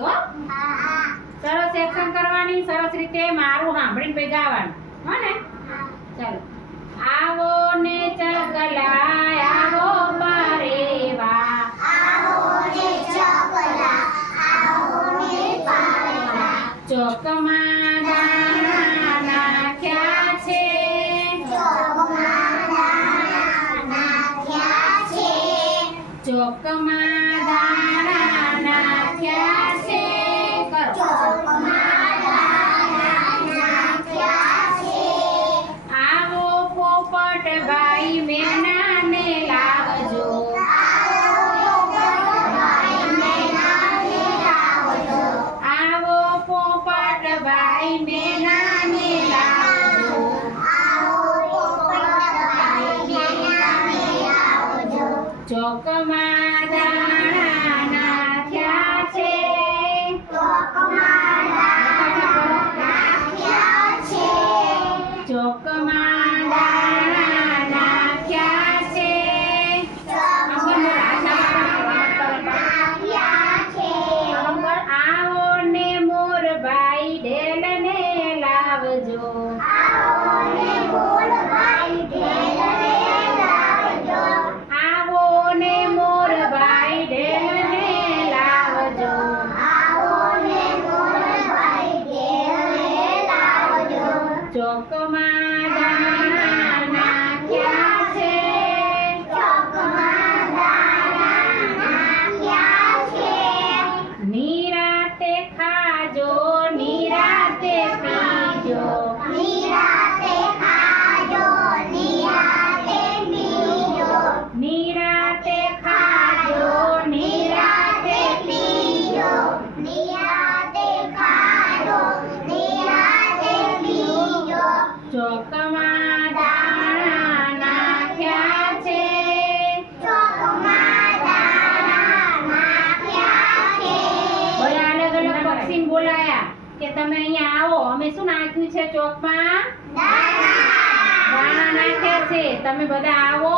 હો સરસ એક્શન કરવાની, સરસ રીતે મારું સાંભળીને પછી ગાવાનું, હો ને? ચાલો. આવો ને ચકલા આવો પારેવા, આવો ને ચકલા આવો ને પારેવા, ચોકમાં દાણા નાખ્યા છે, ચોકમાં દાણા નાખ્યા છે, ચોકમાં દાણા નાખ્યા છે. કરો. ચોકમાં દાણા નાખ્યા છે. આવો પોપટભાઈ મેનાને લાવજો, આવો પોપટભાઈ મેનાને લાવજો, આવો પોપટભાઈ મેનાને લાવજો, આવો પોપટભાઈ મેનાને લાવજો, ચોકમાં દાણા નાખ્યા છે, ચોકમાં દાણા નાખ્યા છે, ચોકમાં દાણા નાખ્યા છે. આવો ને મોરભાઈ ઢેલને લાવજો, આવો ને મોરભાઈ ઢેલને લાવજો, આવો ને મોરભાઈ ઢેલને લાવજો, આવો ને મોરભાઈ ઢેલને લાવજો, ચોકમાં દાણા નાખ્યા છે, ચોકમાં દાણા નાખ્યા છે. નિરાતે ખાજો નિરાતે પીજો, નિરાતે ખાજો, નિરાતે પીજો, નિરાતે ખાજો નિરાતે નિરાતે પીજો, નિરાતે ખાજો, નિરાતે પીજો, ચોકમાં દાણા નાખ્યા છે, ચોકમાં દાણા નાખ્યા છે. બધા અલગ અલગ પક્ષીને બોલાયા કે તમે અહીંયા આવો, અમે શું નાખ્યું છે ચોકમાં? દાણા દાણા નાખ્યા છે, તમે બધા આવો